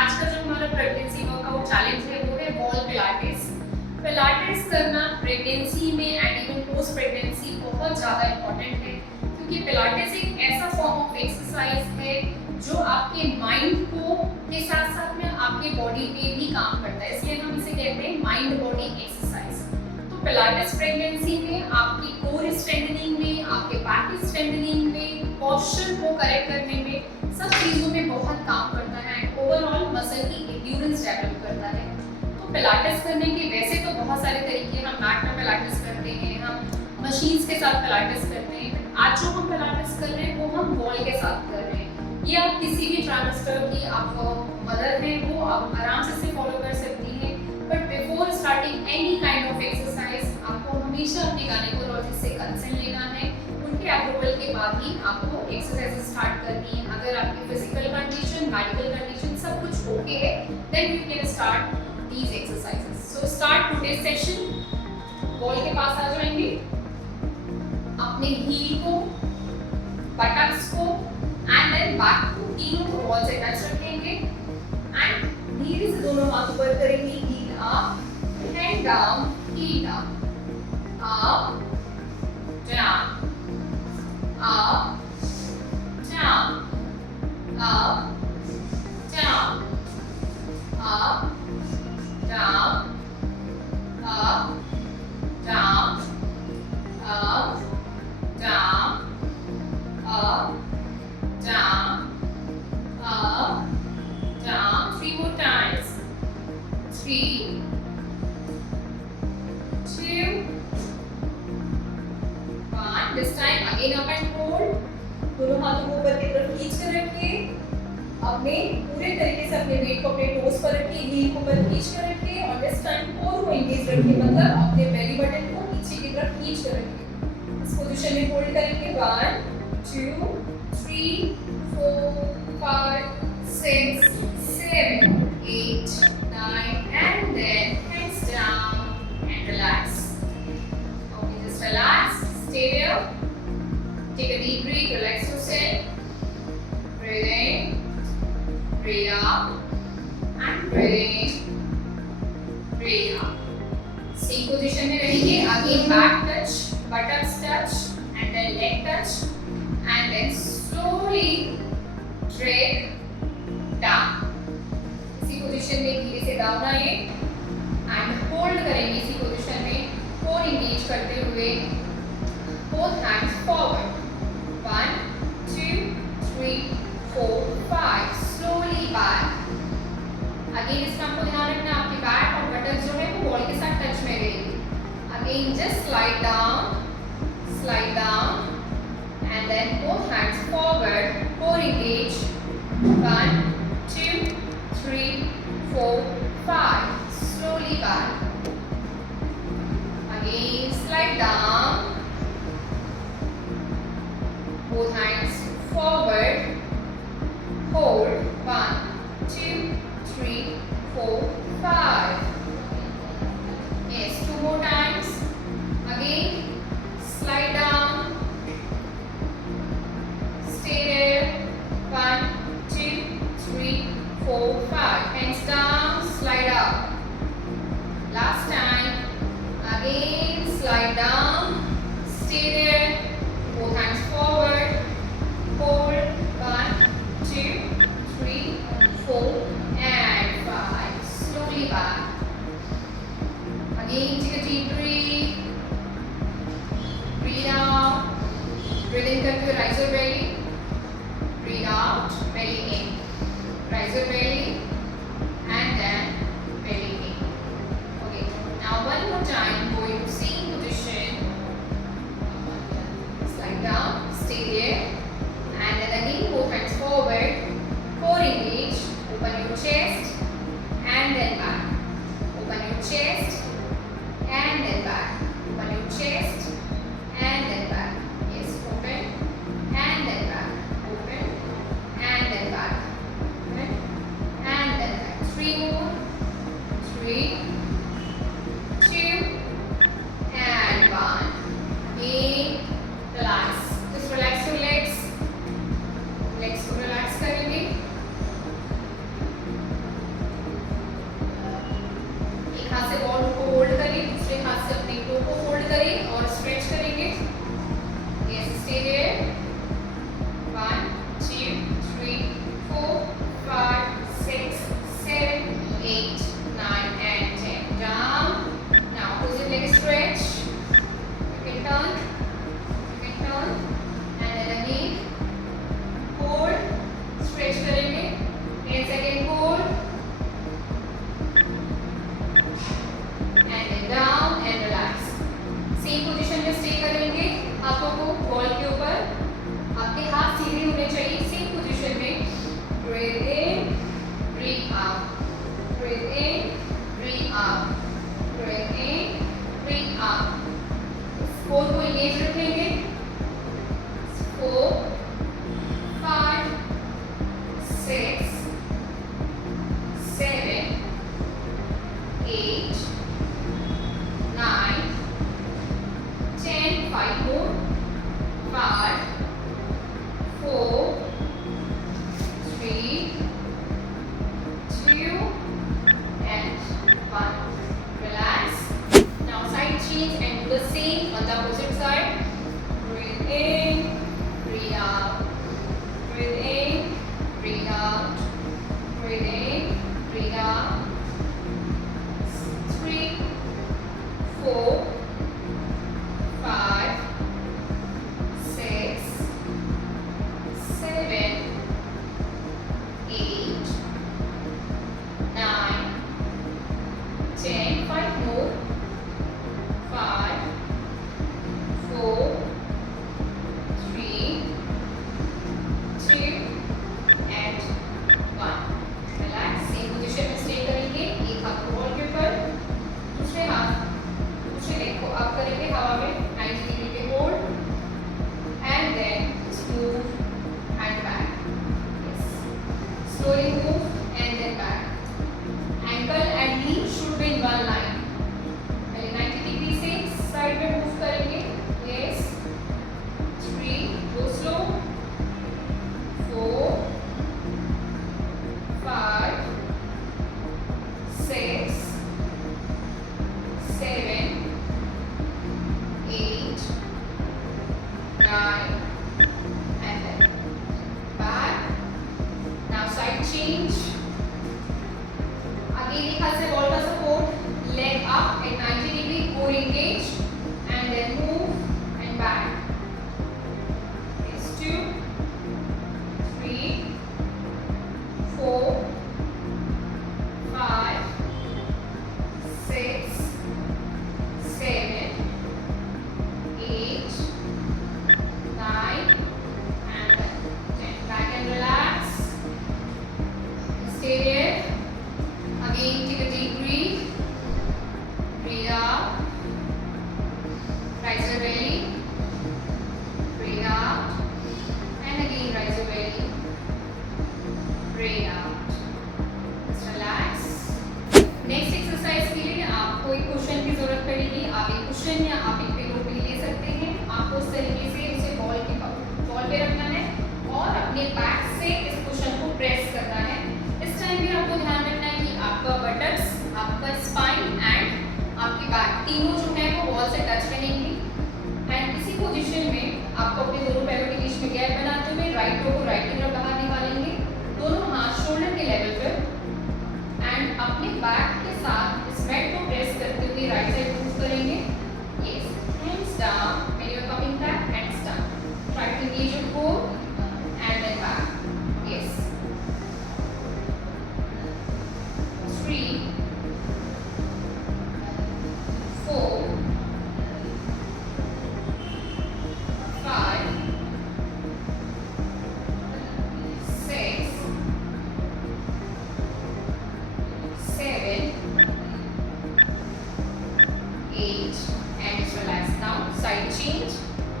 आज का जो हमारा प्रेगनेंसी वर्कआउट चैलेंज है वो है वॉल पिलाटेस। पिलाटेस करना प्रेगनेंसी में एंड इवन पोस्ट प्रेगनेंसी बहुत ज़्यादा इम्पोर्टेंट है, क्योंकि पिलाटेस एक ऐसा फॉर्म ऑफ एक्सरसाइज है जो आपके माइंड को के साथ साथ में आपके बॉडी पे भी काम करता है, इसलिए हम इसे कहते हैं माइंड बॉडी एक्सरसाइज। तो पिलाटेस प्रेगनेंसी में आपकी कोर स्ट्रेंथनिंग में, आपके बैक स्ट्रेंथनिंग में, पोस्चर को करेक्ट करने में, सब चीज़ों में बहुत काम करता है एंड ओवरऑल मसल की एंड्योरेंस डेवलप करता है। तो पिलाटेस करने के वैसे तो बहुत सारे तरीके हैं, हम मैट में पिलाटेस करते हैं, हम मशीन्स के साथ पिलाटेस करते हैं। आज जो हम पिलाटेस कर रहे हैं वो हम वॉल के साथ कर रहे हैं। ये आप किसी भी ट्रांसफर की आपको मदद है वो आप आराम से फॉलो कर सकती हैं। But before starting any kind of exercise आपको हमेशा अपने गायनेकोलॉजिस्ट से कंसल्ट लेना है। उनके अप्रूवल के बाद ही आपको एक्सरसाइज स्टार्ट करनी है। अगर आपकी फिजिकल कंडीशन, मेडिकल कंडीशन सब कुछ ओके है, then you can start these exercises. So start today session. Wall के पास आ जाएंगे, अपने हील को, बटक्स को एंड देन बैक को, तीनों को वॉल से टच रखेंगे एंड धीरे से दोनों हाथ ऊपर करेंगे, heel up, hand down, heel up, down, up, down, up, down, up, down, up, down, up, down, up, down, up, down. 3 more times. 3, 2, 1. This time again up and hold. दोनों हाथों को ऊपर की तरफ खींच कर रखिए। अपने पूरे तरीके से अपने वेट को अपने टोस पर रखिए, हील को ऊपर खींच कर रखिए और दिस टाइम कोर को एंगेज रखिए, मतलब अपने बेली बटन को पीछे की तरफ खींच कर रखिए। इस पोजीशन में होल्ड करेंगे 1, 2, 3, 4, 5, 6, 7, 8, 9 and then hands down and relax. Okay, just relax. Stay there. Take a deep breath, relax yourself. Breathe in, breathe out and breathe in, breathe out. Same position में रहेंगे. Again back touch, buttocks touch and then leg touch and then slowly drag down. इसी पोजीशन में धीरे से डाउन आइए and hold करेंगे इसी पोजीशन में, core engage करते हुए both hands forward. 1, 2, 3, 4, 5. Slowly back. Again इस काम को ध्यान रखना, आपके बैक और बटन जो है वो वॉल के साथ टच में रहेगी. Again just slide down and then both hands forward, core engage. 1, 2, 3, 4, 5. Slowly back. Again slide down. Both hands forward, hold. 1, 2, 3, 4, 5. Yes, 2 more times. Again, slide down. Stay there. 1, 2, 3, 4, 5. Hands down, slide up. Last time. Again, slide down. Stay there. Both hands forward, hold. 1, 2, 3, 4 and 5. Slowly back. Again take a deep breath. Breathe out. Breathe in करते हुए rise your belly. Breathe out, belly in. Rise your belly and then belly in. Okay. Now one more time, go into same position. Down, stay there and then again both hands forward, core engage, open your chest and then back, open your chest and then back, open your chest and then back. Yes, open and then back, open and then back, open and then back. 3 more, 3, 2 and 1. Again relax. Just relax your legs. Legs को relax करेंगे. out. Breathe in, breathe out. Breathe in, breathe out. Core को एंगेज रखेंगे. 4, 5, 6, 7, 8, 9, 10. 5 more. 5, 4, 3, 2, and 1. Relax. Now side change and do the same on the opposite side. Breathe in, breathe out. Breathe in, breathe out. Breathe in, breathe out. 3, 4, 5, 6, 7, 8, 9, 10. 5 more. 5, 4, 3, 2, and 1. Relax. Same position में स्टे करेंगे. एक हाथ को वॉल के ऊपर, दूसरे लेग को अप करेंगे हवा में 90 डिग्री पे hold, and then move and back. Yes, slowly move and then back. Ankle and knee should be in one line. पहले 90 डिग्री से साइड में मूव करेंगे. Yes, 3, go slow. 4, 5, 6, 7, 8, 9, and then back. Now side change. Again एक हाथ से wall का support, leg up at 90 degree, core engage, and then move and back. It's 2, 3, 4, 5, 6, 7, 8, 9, and 10. Back and relax. Stay there. Again, take a deep breath. Breathe out. Raise your belly. Breathe out. And again, raise your belly. Breathe out. Just relax. Next exercise के लिए आपको एक कुशन की जरूरत पड़ेगी. आप एक कुशन या आप एक पिलो भी ले सकते हैं. आपको उस तरीके से उसे वॉल पे रखना है और अपने बैक से इस कुशन को प्रेस करना है. इस टाइम भी आपको ध्यान रखना है कि आपका बटक्स, आपका स्पाइन एंड आपकी बैक तीनों जो है वो वॉल से टच रहेंगी. एंड इसी पोजीशन में आपको अपने दोनों पैरों के बीच में गैप बनाते हुए राइट टो को राइट की तरफ बाहर निकालेंगे. दोनों हाथ शोल्डर के लेवल पर, एंड अपने बैक के साथ इस बेड को प्रेस करते हुए राइट साइड मूव करेंगे. Yes, hands down when you are coming back, hands down. Try to engage your core and then back. Yes, 3, 4, 5, 6, 7, 8, and just relax. Now side change.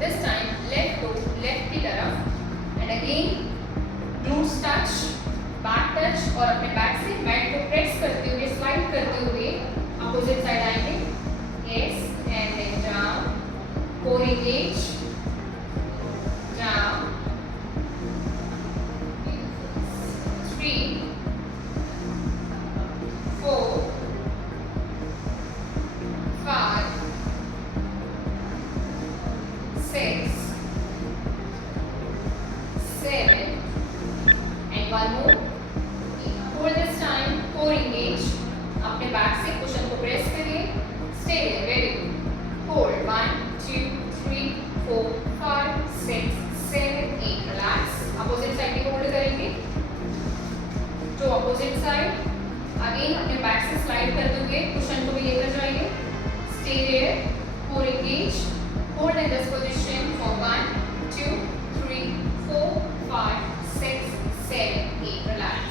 This time left toe left की तरफ, and again glutes touch, back touch, और अपने बैक से मैट को press करते हुए स्लाइड करते हुए अपोजिट साइड आएंगे. Yes, and then down, core engage, down, 3, 4, 5, 6, 7, and one more. Hold this time, core engage. अपने बैक से कुशन को प्रेस करिए. Stay there, very good. Hold 1, 2, 3, 4, 5, 6, 7, 8. Relax. Opposite side भी hold करेंगे. To opposite side. Again अपने बैक से स्लाइड करते हुए कुशन को भी लेकर जाएंगे. Stay there. Core engage. Hold in this position for 1, 2, 3, 4, 5, 6, 7, 8. Relax.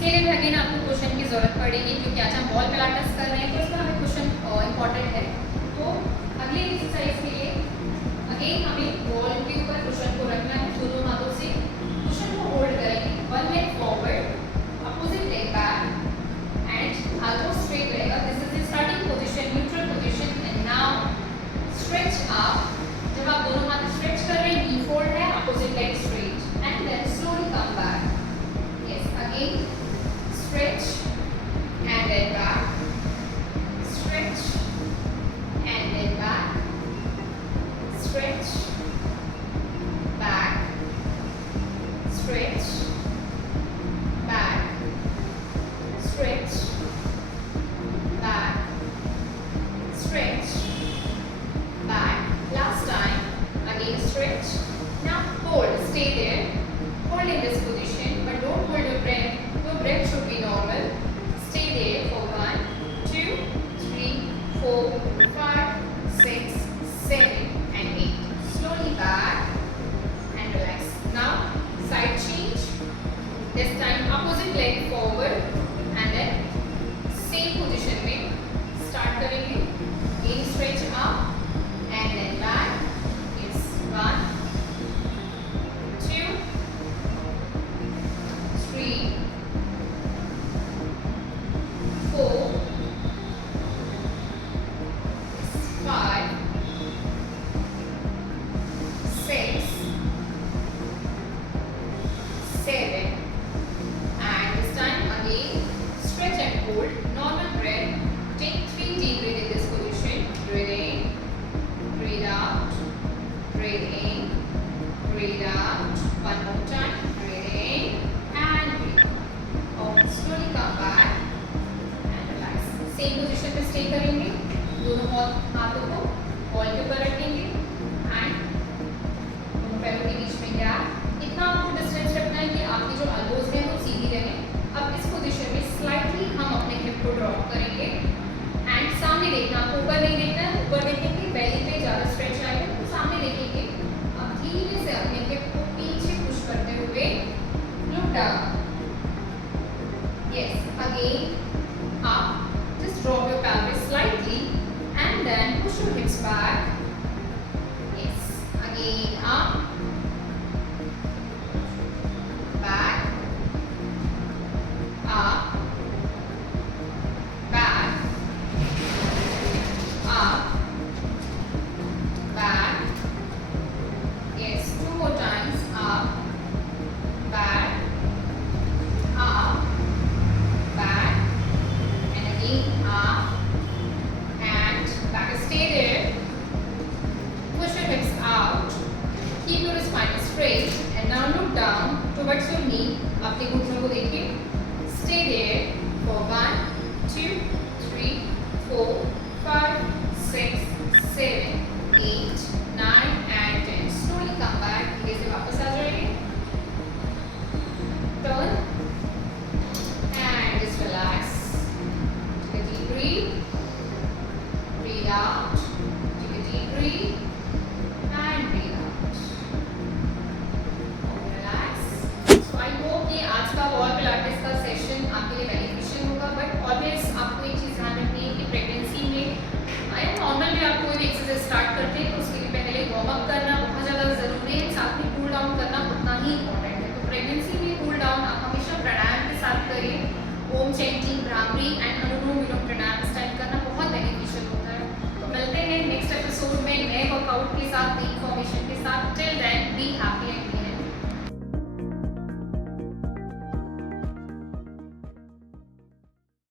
इसके लिए भी अगेन आपको क्वेश्चन की ज़रूरत पड़ेगी, क्योंकि आज हम वॉल पिलाटेस कर रहे हैं तो इसमें हमें क्वेश्चन इंपॉर्टेंट है। तो अगली एक्सरसाइज के लिए अगेन हमें वॉल के ऊपर क्वेश्चन को रखना है, दोनों हाथों से क्वेश्चन को होल्ड करेंगे, one leg forward, opposite leg back and elbow straight रहेगा। This is the starting position, neutral position and now stretch up. जब आप दोनों हाथ स्ट्रेच कर रहे हैं, नी फोल्ड है, opposite leg straight and then slowly come back. Yes, again stretch and then back, stretch and then back, stretch back, stretch back, stretch back, stretch back. Last time, again stretch. Now hold, stay there, hold in this position, but don't hold your breath. Your breath should be normal. Stay there for 1, 2, 3, 4, 5, 6, 7 and 8. Slowly back and relax. Now side change. This time opposite leg forward and then same position में start करेंगे. Again stretch up and then back. Yes, 1, 2, 3, 4, 5, 6, 7 and this time again stretch and hold, normal breath. Take 3 deep breath in this position. Breathe in, breathe out, breathe in, breathe out. One more time. Breathe in and breathe out. और slowly come back and relax. Same position पे stay करेंगे, दोनों हाथों को वॉल के ऊपर रखेंगे एंड पैरों के बीच में गैप। इतना आपको डिस्टेंस रखना है कि आपकी जो एल्बोज हैं वो सीधी रहें। अब इस पोजीशन में स्लाइटली हम अपने हिप को ड्रॉप करेंगे एंड सामने देखना, आपको ऊपर नहीं देखना है। ऊपर देखेंगे बेली पे ज़्यादा स्ट्रेच आएगा, तो सामने देखेंगे। अब धीरे से अपने हिप को पीछे पुश करते हुए लुक डाउन। यस, अगेन आप just drop your pelvis slightly and then push your hips back. Yes, again up, back, up, back, up, back. Yes, 2 more times. Up, back, up, back, and again up and back. Stay there. Push your hips out. Keep your spine straight and now look down towards your knee. अपने घुटनों को देखिए. Stay there for 1, 2, 3, 4, 5, 6, 7, 8, 9 and 10. Slowly come back. धीरे से वापस आ जाइए. Turn and just relax. Take a deep breath. Breathe out. Take a deep breath and breathe out. Relax. So I hope कि आज का वॉल पिलाटेस का सेशन आपके लिए बेनिफिशियल होगा, बट ऑलवेज आपको एक चीज़ ध्यान रखनी है कि प्रेगनेंसी में या नॉर्मल में आप कोई भी एक्सरसाइज स्टार्ट करते हैं तो उसके लिए पहले वार्म अप करना बहुत ज़्यादा ज़रूरी है, साथ में कूल डाउन करना उतना ही इम्पोर्टेंट